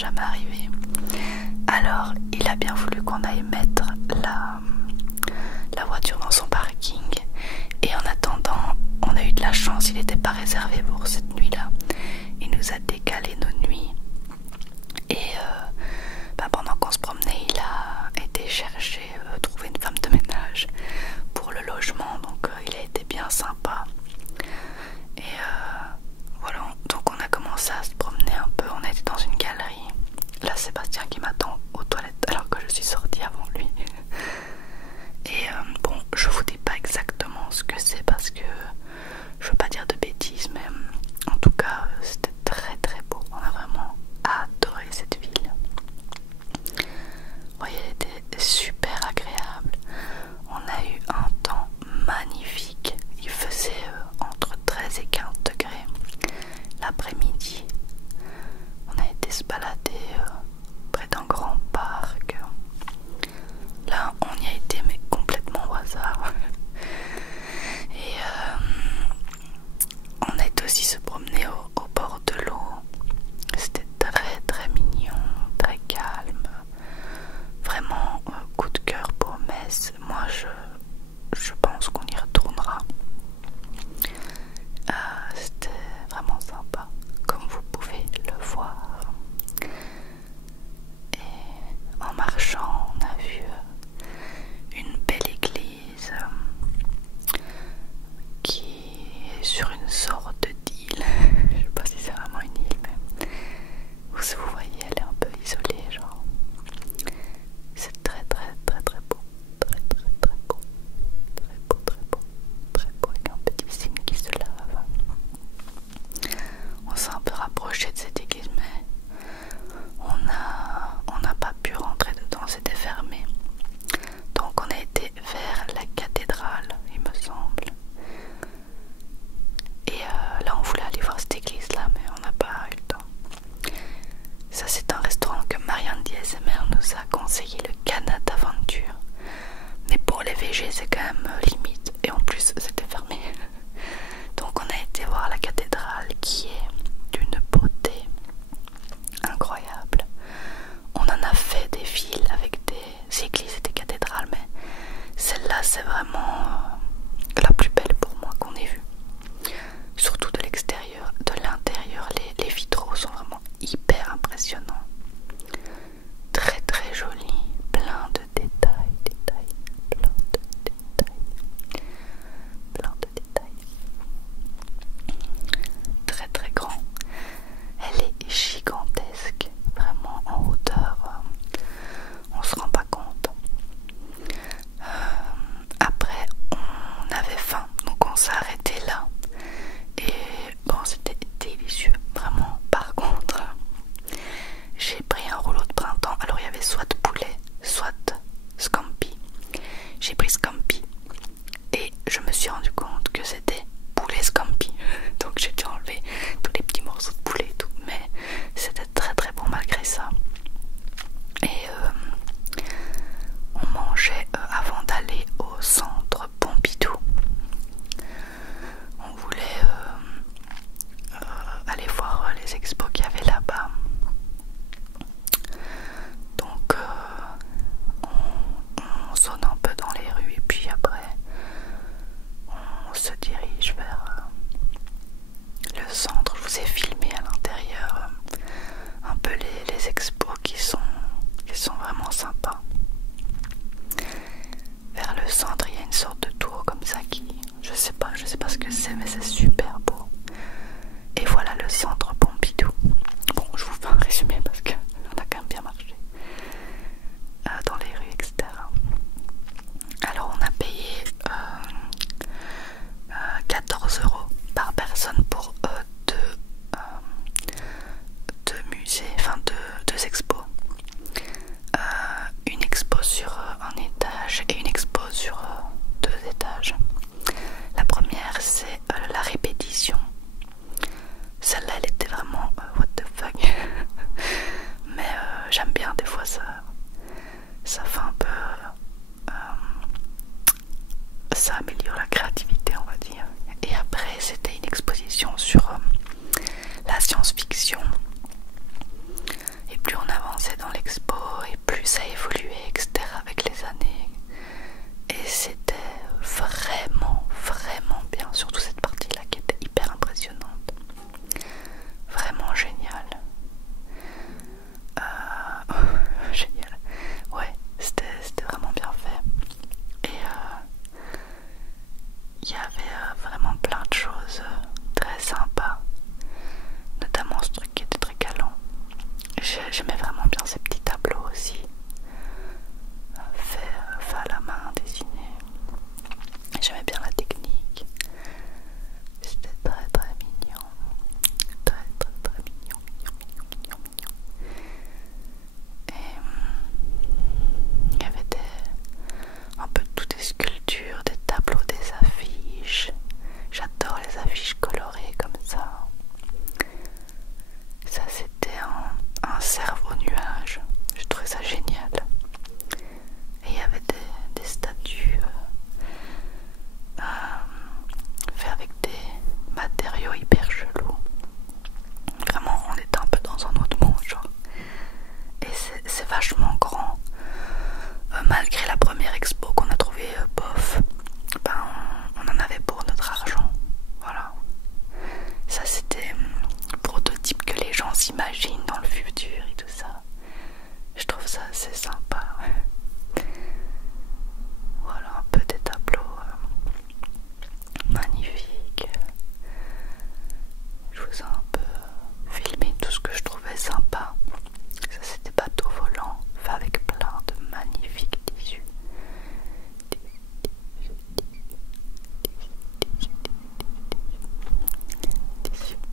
jamais arrivé. Alors il a bien voulu qu'on aille mettre la voiture dans son parking, et en attendant on a eu de la chance, il n'était pas réservé pour cette nuit là. Il nous a décalé nos nuits, et pendant qu'on se promenait il a été chercher, trouver une femme de ménage pour le logement, donc il a été bien sympa. Et voilà, donc on a commencé à se promener un peu, on était dans une galerie. Là Sébastien qui m'attend aux toilettes alors que je suis sortie avant lui. Et bon, je vous dis pas exactement ce que c'est parce que je veux pas dire de bêtises, mais en tout cas c'était très très beau. On a vraiment adoré cette ville. Vous voyez, elle était super agréable. On a eu un temps magnifique. Il faisait entre 13 et 15 degrés l'après-midi. On a été se balader près d'un grand parc. Là on y a été mais complètement au hasard. Et on a été aussi se promener au bord de l'eau. C'était très très mignon, très calme. Vraiment coup de cœur pour Metz. Moi je pense qu'on y retournera. C'était vraiment sympa, comme vous pouvez le voir. Et en marchant, on a vu une belle église qui est sur une sorte d'île. Je sais pas si c'est vraiment une île, mais vous voyez, elle est un peu isolée, genre. C'est très très très très beau, très très très beau, très beau, très beau, très beau, avec un petit cygne qui se lave. On s'est un peu rapproché de cette église, mais on n'a pas pu rentrer dedans, c'était fermé. Donc on a été vers la cathédrale, il me semble. Et là on voulait aller voir cette église là, mais on n'a pas eu le temps. Ça c'est un restaurant que Marianne d'ASMR nous a conseillé, le Canada Aventure. Mais pour les VG c'est quand même limite, et en plus c'était fermé. Donc on a été voir la cathédrale qui est d'une beauté incroyable. On en a fait des villes avec des églises et des cathédrales, mais celle-là c'est vraiment la plus belle pour moi qu'on ait vue. Surtout de l'extérieur, de l'intérieur, les vitraux sont vraiment hyper impressionnants. Très très jolis, plein de détails, plein de détails, plein de détails. Très très grand. Elle est gigantesque, vraiment en hauteur, on se rend pas compte. Après on avait faim, donc on s'est arrêté là. Et bon, c'était délicieux, vraiment. Par contre, j'ai pris un rouleau de printemps. Alors il y avait soit poulet, soit scampi. J'ai pris scampi et je me suis rendu compte que c'était poulet scampi. Donc j'ai dû enlever tous les petits morceaux de poulet et tout, mais c'était très très bon malgré ça. Et on mangeait avant d'aller au centre Pompidou. On voulait aller voir les expos qu'il y avait là-bas. Donc on sonne un peu dans les rues et puis après on se dirige vers le centre. Je vous ai filmé à l'intérieur un peu les expos qui sont vraiment sympas. Vers le centre il y a une sorte de tour comme ça qui, je sais pas ce que c'est, mais c'est super beau. Et voilà le centre Pompidou. s'imagine dans le futur et tout ça. Je trouve ça assez sympa. Voilà un peu des tableaux magnifiques. Je vous ai un peu filmé tout ce que je trouvais sympa. Ça c'est des bateaux volants faits avec plein de magnifiques tissus.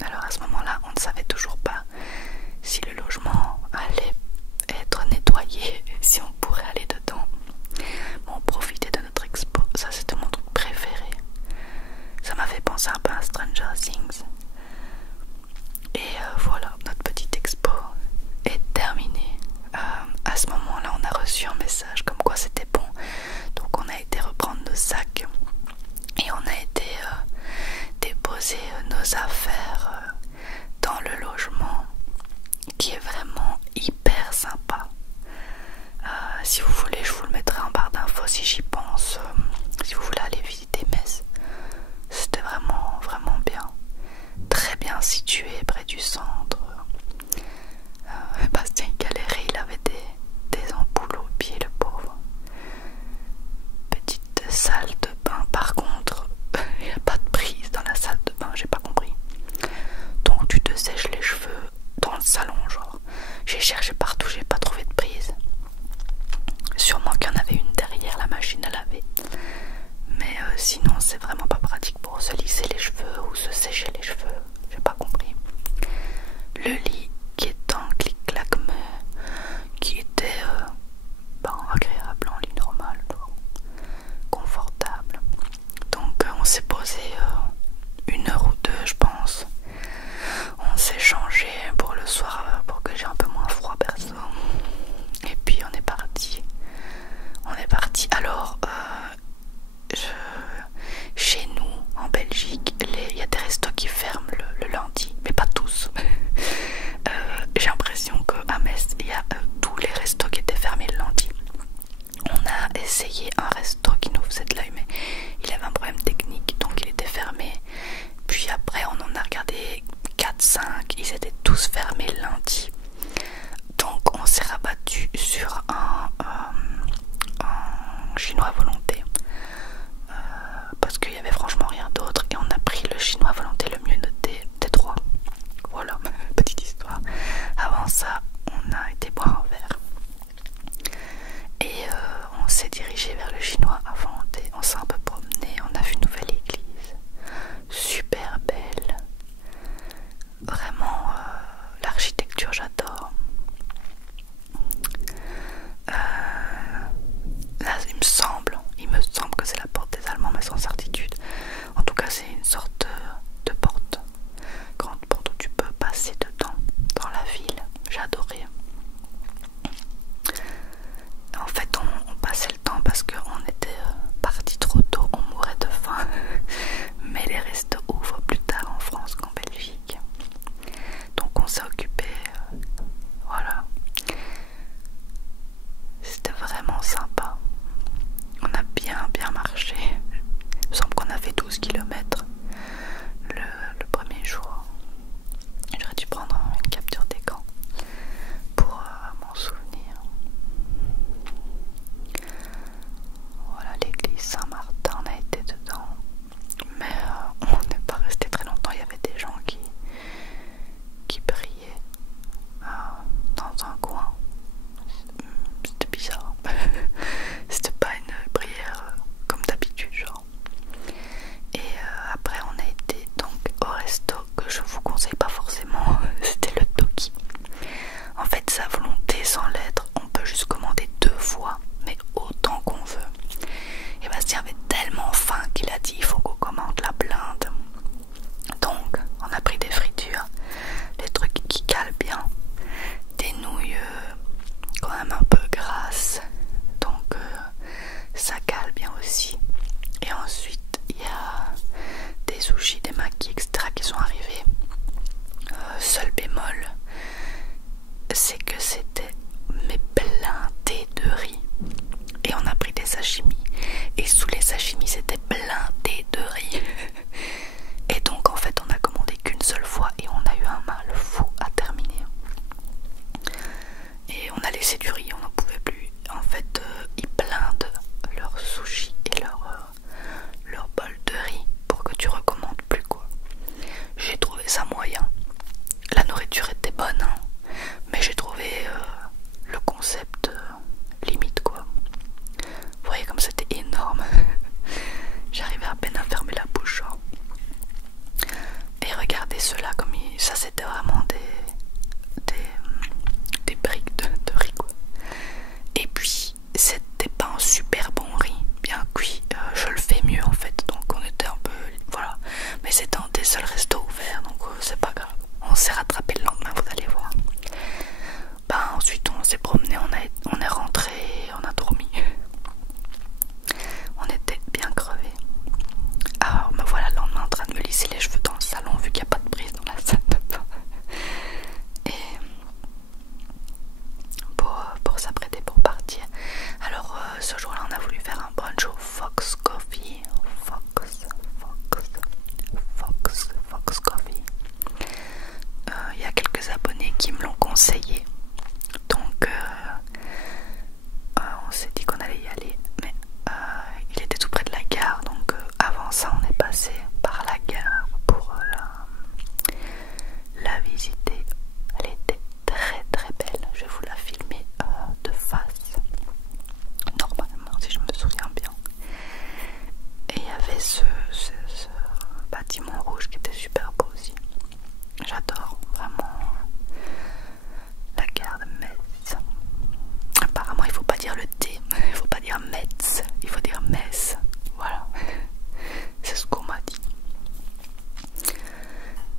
Alors à ce moment-là, on ne savait toujours pas si le logement allait être nettoyé, si on pourrait aller dedans. Bon, on profitait de notre expo, ça c'était mon truc préféré. Ça m'a fait penser un peu à Stranger Things. Et voilà, notre petite expo est terminée. À ce moment-là, on a reçu un message comme quoi c'était bon. Donc on a été reprendre nos sacs et on a été déposer nos affaires dans le logement qui est vraiment hyper sympa. Si vous voulez, je vous le mettrai en barre d'infos si j'y pense. Si vous voulez aller visiter Metz, c'était vraiment vraiment bien. Très bien situé près du centre. Bastien galérait, il avait des ampoules aux pieds, le pauvre. Petite salle de bain, par contre, il n'y a pas de prise dans la salle de bain, j'ai pas compris. Donc tu te sèches les cheveux dans le salon, genre. J'ai cherché partout, j'ai pas trouvé de prise. Sûrement qu'il y en avait une derrière la machine à laver. Mais sinon, c'est vraiment pas pratique pour se lisser les cheveux ou se sécher les cheveux. J'ai pas compris. Le lit qui est en clic-clac, mais qui était agréable en lit normal, confortable. Donc on s'est posé 1 heure ou 2, je pense. On s'est changé pour le soir pour que j'ai un peu moins froid perso. Et puis on est parti. Alors chez nous en Belgique, il y a des restos qui ferment le lundi, mais pas tous. J'ai l'impression qu'à Metz, il y a tous les restos qui étaient fermés le lundi. On a essayé un resto qui nous faisait de l'œil, mais il avait un problème technique, donc il était fermé. Puis après, on en a regardé 4-5, ils étaient tous fermés le lundi. Donc on s'est rabattu sur un chinois à volonté. Parce qu'il y avait franchement rien d'autre, et on a pris le chinois à volonté le mieux noté des 3. Voilà, petite histoire. Avant ça, on a été boire un verre. Et on s'est dirigé vers le chinois à volonté. On s'est un peu promené, on a vu une nouvelle église. Super belle. Vraiment, l'architecture, j'adore. Là, il qui me l'ont conseillé. Donc on s'est dit qu'on allait y aller, mais il était tout près de la gare, donc avant ça on est passé par la gare pour la visiter. Elle était très très belle, je vais vous la filmer de face, normalement si je me souviens bien. Et il y avait ce bâtiment rouge qui était super beau aussi. J'adore vraiment la gare de Metz. Apparemment il faut pas dire le T, il faut pas dire Metz, il faut dire Metz. Voilà, c'est ce qu'on m'a dit.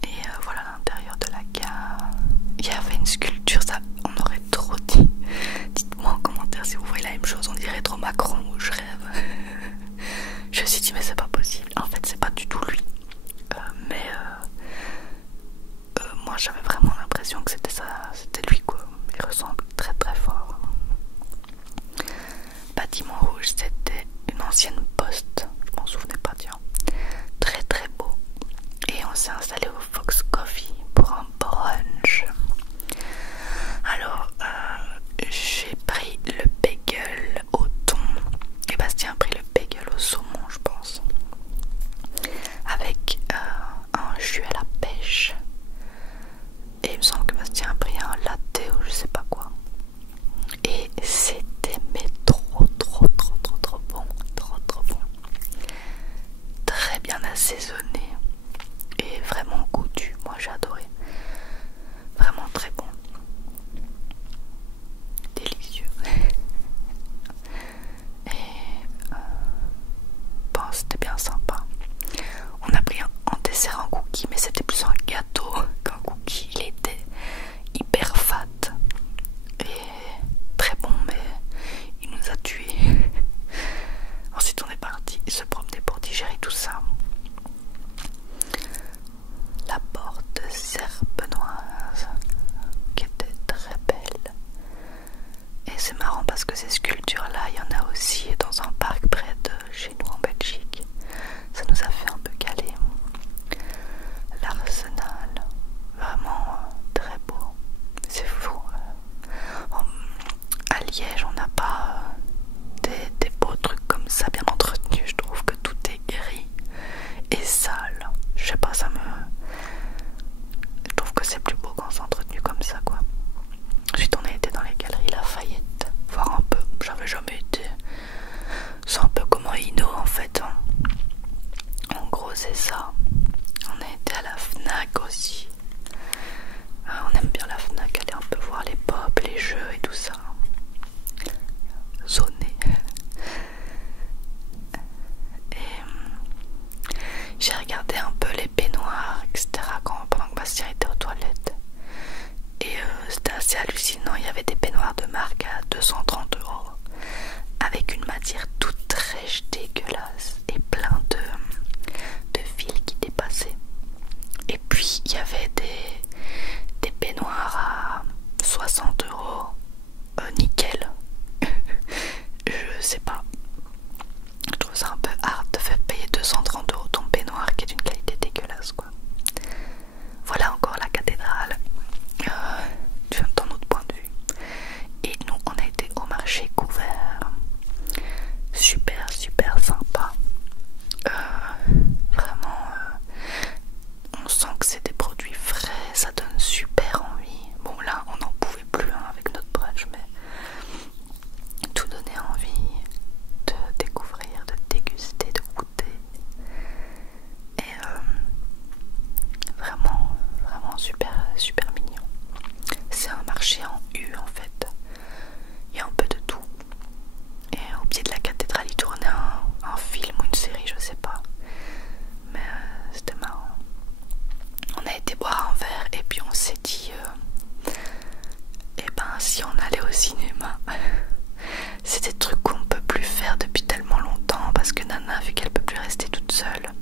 Et voilà l'intérieur de la gare. Il y avait une sculpture, ça on aurait trop dit. Dites-moi en commentaire si vous voyez la même chose, on dirait trop Macron ou je rêve. Je me suis dit mais c'est pas possible. En fait c'est pas du tout lui. Moi j'avais vraiment l'impression que c'était ça, c'était lui quoi. Il ressemble très très fort. Bâtiment rouge, c'était une ancienne poste, je m'en souvenais pas, tiens. Très très beau. Et on s'est installé au Fox Coffee pour un brunch. Alors j'ai pris le bagel au thon et Bastien a pris le bagel au saumon je pense, avec un jus à la pêche. Et il me semble que Bastien a pris un latte ou je sais pas quoi. Et c'était mais trop bon. Trop bon. Très bien assaisonné. Et vraiment goûtu. Moi j'ai adoré. Vraiment très bon. Délicieux. Et bon, c'était bien sympa. On a pris en dessert un cookie, mais c'était plus un gâteau qu'un cookie. Il était hyper fat et très bon, mais il nous a tués. Ensuite on est parti se promener pour digérer tout ça. La porte serpenoise qui était très belle. Et c'est marrant parce que ces sculptures là, il y en a aussi dans un parc près de chez nous en Belgique. Ça nous a fait un peu caler. L'Arsenal, vraiment très beau. C'est fou. À Liège, on n'a pas des beaux trucs comme ça, bien entretenus. Je trouve que tout est gris et sale. Je sais pas, je trouve que c'est plus beau quand c'est entretenu comme ça, quoi. Ensuite, on a été dans les galeries Lafayette, voir un peu. J'avais jamais été. C'est un peu comme un Inno en fait. En gros, c'est ça. On a été à la Fnac aussi. On aime bien la Fnac, aller un peu voir les pop, les jeux et tout ça. Zoné. Et j'ai regardé un peu les baignoires, etc. pendant que Bastien était aux toilettes. Et c'était assez hallucinant. Il y avait des baignoires de marque à 230 € avec une matière toute rêche, dégueulasse et plein de fils qui dépassaient. Et puis il y avait des baignoires à 60 €, nickel. Je sais pas, je trouve ça un peu hard de faire payer 230 € ton baignoire qui est d'une qualité dégueulasse, quoi. Voilà encore la cathédrale d'un autre point de vue. Et nous on a été au marché couvert, super sympa. Vraiment on sent que c'est des produits frais, ça donne super envie. Bon là on n'en pouvait plus avec notre brunch, mais tout donnait envie de découvrir, de déguster, de goûter. Et vraiment super mignon. C'est un marché en U en fait. Il y a un peu de tout. Et au pied de la cathédrale il tournait un film ou une série, je sais pas. Mais c'était marrant. On a été boire un verre et puis on s'est dit eh ben si on allait au cinéma. C'est des trucs qu'on peut plus faire depuis tellement longtemps parce que Nana, vu qu'elle peut plus rester toute seule,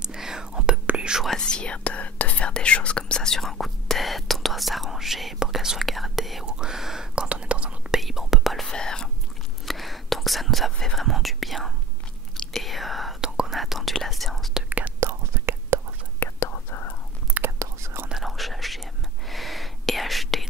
on peut plus choisir de faire des choses comme ça sur un coup de tête. On doit s'arranger pour qu'elle soit gardée, ou quand on est dans un autre pays, ben on peut pas le faire. Donc ça nous a fait vraiment du bien. Et donc on a attendu la séance de 14 heures en allant chez H&M et acheter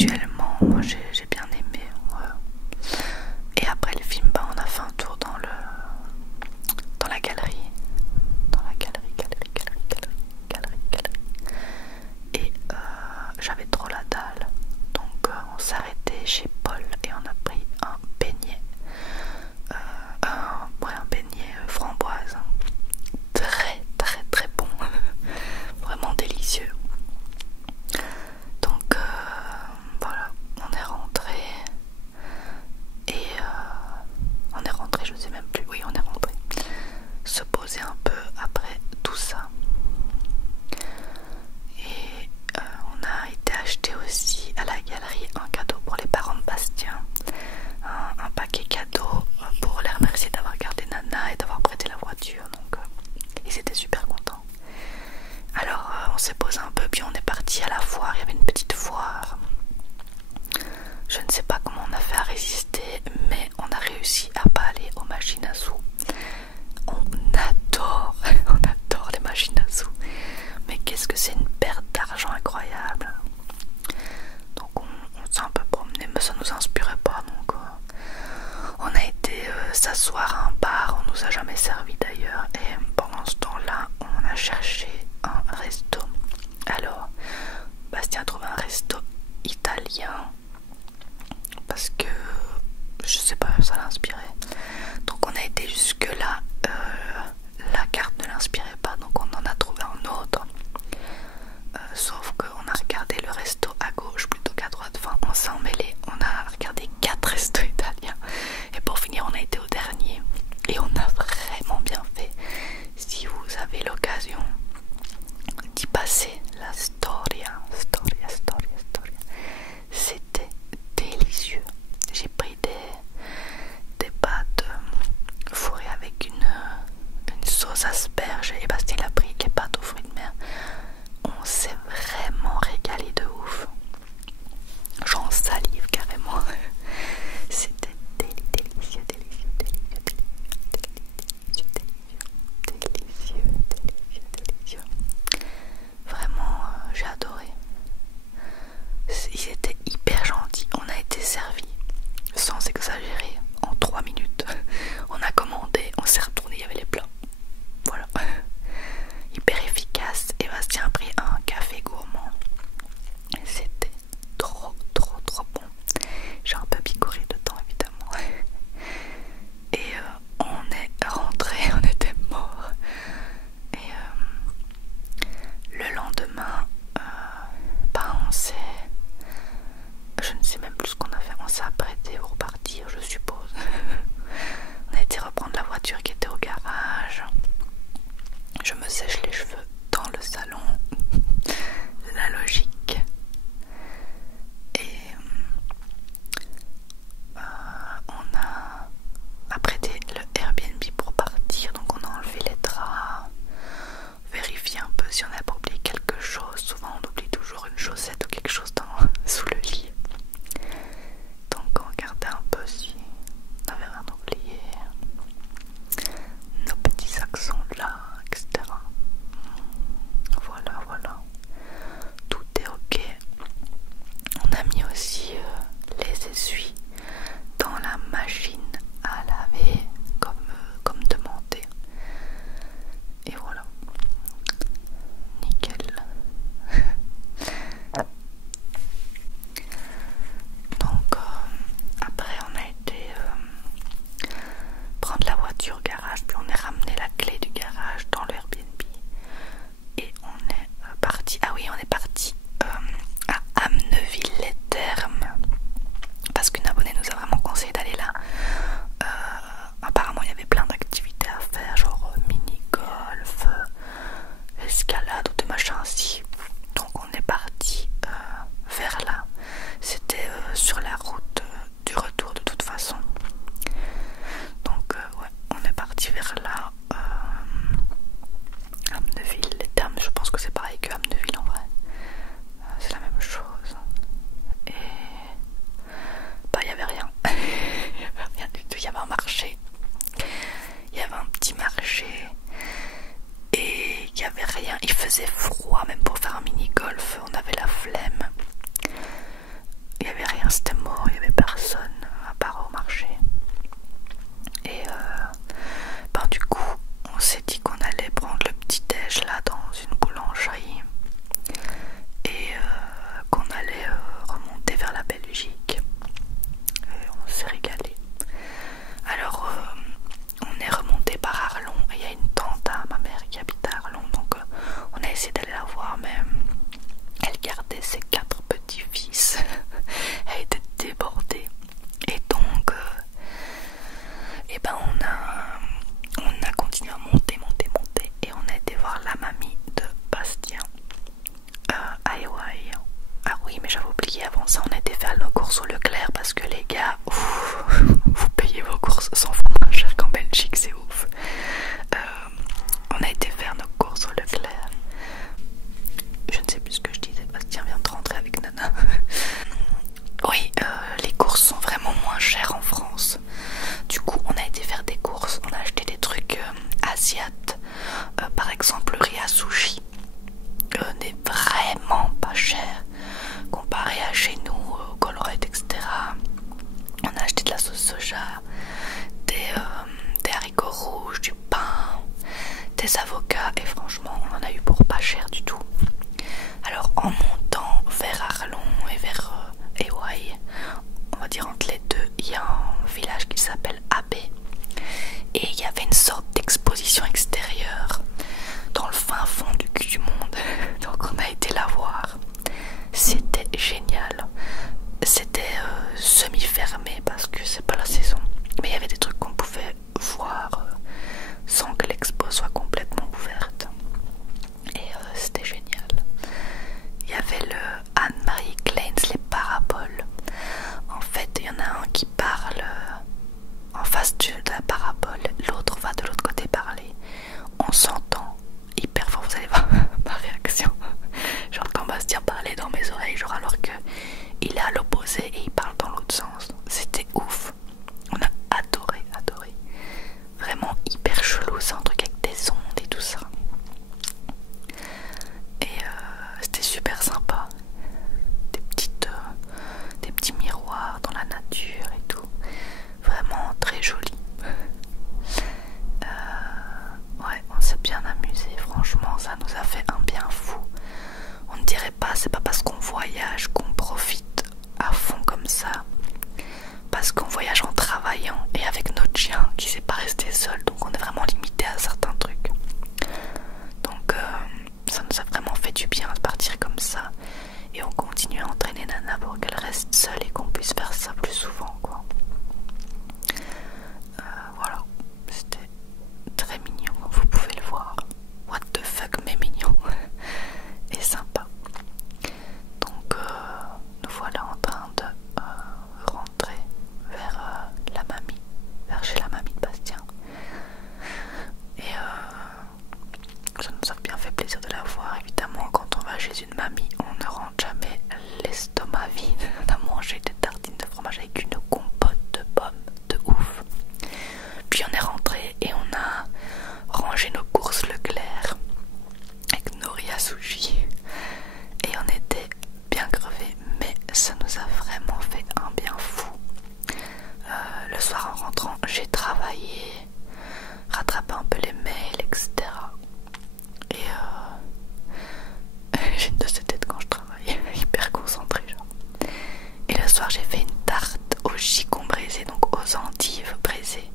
visuellement, moi j'ai bien aimé. Et après le film, on a fait un tour dans la galerie. Dans la galerie. Et j'avais trop la dalle. Donc on s'est arrêté chez Paul et on a pris un beignet. Un beignet framboise. Très très très bon. Vraiment délicieux. Donc voilà, on est rentré. Et je sais même plus. Oui, on est rentré. Se poser un peu après tout ça. Et on a été acheter aussi à la galerie un cadeau pour les parents de Bastien. Un paquet cadeau pour les remercier d'avoir gardé Nana et d'avoir prêté la voiture. Donc ils étaient super contents. Alors on s'est posé un peu, puis on est parti à la foire. Il y avait une petite foire. Je ne sais pas comment on a fait à résister, mais on a réussi à pas aller aux machines à sous. On adore les machines à sous. Mais qu'est-ce que c'est une perte d'argent incroyable. Donc on s'est un peu promené, mais ça nous inspirait pas. Donc on a été s'asseoir à un bar, on nous a jamais servi d'ailleurs. Et pendant ce temps-là, on a cherché un resto. Alors, Bastien a trouvé un resto italien. Parce que je sais pas, ça l'inspirait. Donc on a été jusque là, la carte ne l'inspirait pas, donc on en a trouvé un autre. Sauf qu'on a regardé le resto à gauche plutôt qu'à droite. Enfin, on s'est emmêlé, on a regardé 4 restos italiens. Et pour finir, on a été au dernier. Et on a vraiment bien fait. Si vous avez l'occasion d'y passer, la storia. C'était délicieux. J'ai pris des pâtes fourrées avec une sauce asperge et Bastien a pris les pâtes aux fruits de mer. On s'est vraiment régalé de ouf. J'en salive carrément. C'était délicieux. Vraiment, j'ai adoré. Ils étaient hyper gentils. On a été servis, sans exagérer, en 3 minutes. On a commandé, on s'est retourné, il y avait les plats. Voilà. Hyper efficace. Et Bastien a pris un café gourmand. C'était trop bon. J'ai un peu picoré dedans évidemment. Et on est rentré, on était mort. Et le lendemain, je ne sais même plus ce qu'on a fait. On s'est apprêté pour partir, je suppose. On a été reprendre la voiture qui était au garage. Je me sèche les cheveux dans le salon. C'est la logique. Et on a apprêté le Airbnb pour partir. Donc on a enlevé les draps, vérifié un peu si on n'a pas oublié quelque chose. Souvent on oublie toujours une chaussette ou quelque chose sous le lit. Donc on regardait un peu si on n'avait rien oublié. Nos petits sacs sont là, etc. Voilà. Tout est ok. On a mis aussi les essuies dans la machine à laver comme demandé. Et voilà. Nickel. Donc après on a été prendre la voiture au garage, puis on est ramené la clé du garage dans le Airbnb et on est parti. Ah oui, on est parti à Amneville-les-Thermes parce qu'une abonnée nous a vraiment conseillé d'aller là. Apparemment il y avait plein d'activités à faire, genre mini-golf, escalade ou des machins ainsi. Donc on est parti vers là. C'était sur la route du retour de toute façon. Donc ouais, on est parti vers là. Amneville, les Thermes, je pense que c'est pareil que Amneville en vrai. C'est la même chose. Et bah il y avait rien. Il y avait rien du tout. Il y avait un marché. Il y avait un petit marché. Et il n'y avait rien. Il faisait froid même pour faire un mini-golf. On avait la flemme. c'était mort, il n'y avait personne à part au marché. Et ben, du coup, on s'est dit qu'on allait prendre le petit déj là dans une boulangerie et qu'on allait remonter vers la Belgique. Et on s'est régalé. Alors on est remonté par Arlon et il y a une tante à ma mère qui habite à Arlon, donc on a essayé d'aller la voir, mais elle gardait ses 4 petits-fils. Elle était débordée et donc et ben on a continué à monter et on a été voir la mamie de Bastien à Ewaï. Ah oui, mais j'avais oublié, avant ça on a été faire nos courses au Leclerc parce que les gars, vous payez vos courses 100 fois moins cher qu'en Belgique, c'est ouf. On a été faire nos courses au Leclerc. Je ne sais plus ce que je disais, Bastien vient de rentrer avec Nana. Oui, les courses sont vraiment moins chères en France. Du coup, on a été faire des courses, on a acheté des trucs asiates. Par exemple, le riz à sushi n'est vraiment pas cher comparé à chez nous, au Colruyt, etc. On a acheté de la sauce soja, des haricots rouges, du pain, des avocats et franchement, on en a eu pour pas cher du tout. Alors en montant vers Arlon et vers Ewaï, on va dire entre les deux, il y a un village qui s'appelle Abbé et il y avait une sorte d'exposition extérieure dans le fin fond du cul du monde. Donc on a été la voir. C'était génial. C'était semi-fermé parce que c'est pas la saison, mais il y avait des trucs qu'on pouvait voir sans que l'expo soit complètement ouverte et c'était génial. Il y avait le Anne-Marie Kleins, les paraboles. En fait, il y en a un qui parle en face de la parabole, l'autre va de l'autre côté parler. On s'entend hyper fort, vous allez voir ma réaction. J'entends Bastien parler dans mes oreilles, genre alors que il est à l'opposé et il parle dans l'autre sens. C'était ouf. On a adoré. Vraiment hyper chelou, c'est un truc avec des ondes et tout ça. Et c'était super sympa. Des petits miroirs dans la nature et tout. Vraiment très joli. Ouais, on s'est bien amusé. Franchement, ça nous a fait un bien fou. On ne dirait pas, c'est pas parce qu'on voyage qu'on profite à fond comme ça. Parce qu'on voyage en travaillant et avec notre chien qui s'est pas resté seul, donc on est vraiment limité à certains trucs. Donc ça nous a vraiment fait du bien de partir comme ça et on continue à entraîner Nana pour qu'elle reste seule et qu'on puisse faire ça plus souvent, quoi. Voilà, c'était très mignon, vous pouvez le voir. What the fuck, mais mignon et sympa. Donc nous voilà en train de rentrer vers la mamie, vers chez la mamie de Bastien. Et ça nous a bien fait plaisir de la voir. Évidemment, quand on va chez une mamie, on ne rentre jamais l'estomac vide. On a mangé des tartines de fromage avec une compote de pommes de ouf. Puis on est rentré et on a rangé nos courses Leclerc avec nos riz à sushi. Et on était bien crevés, mais ça nous a vraiment fait un bien fou. Le soir en rentrant, j'ai travaillé, rattrapé un peu les mails, etc. Et j'ai une de ces têtes quand je travaille, hyper concentrée genre. Et le soir j'ai fait une tarte au gicon braisé, donc aux endives braisées,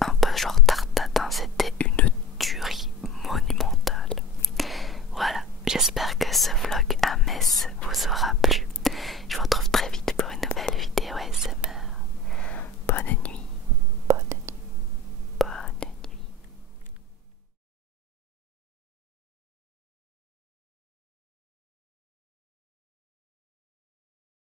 un peu genre tarte tatin. C'était une tuerie monumentale. Voilà, j'espère que ce vlog à Metz vous aura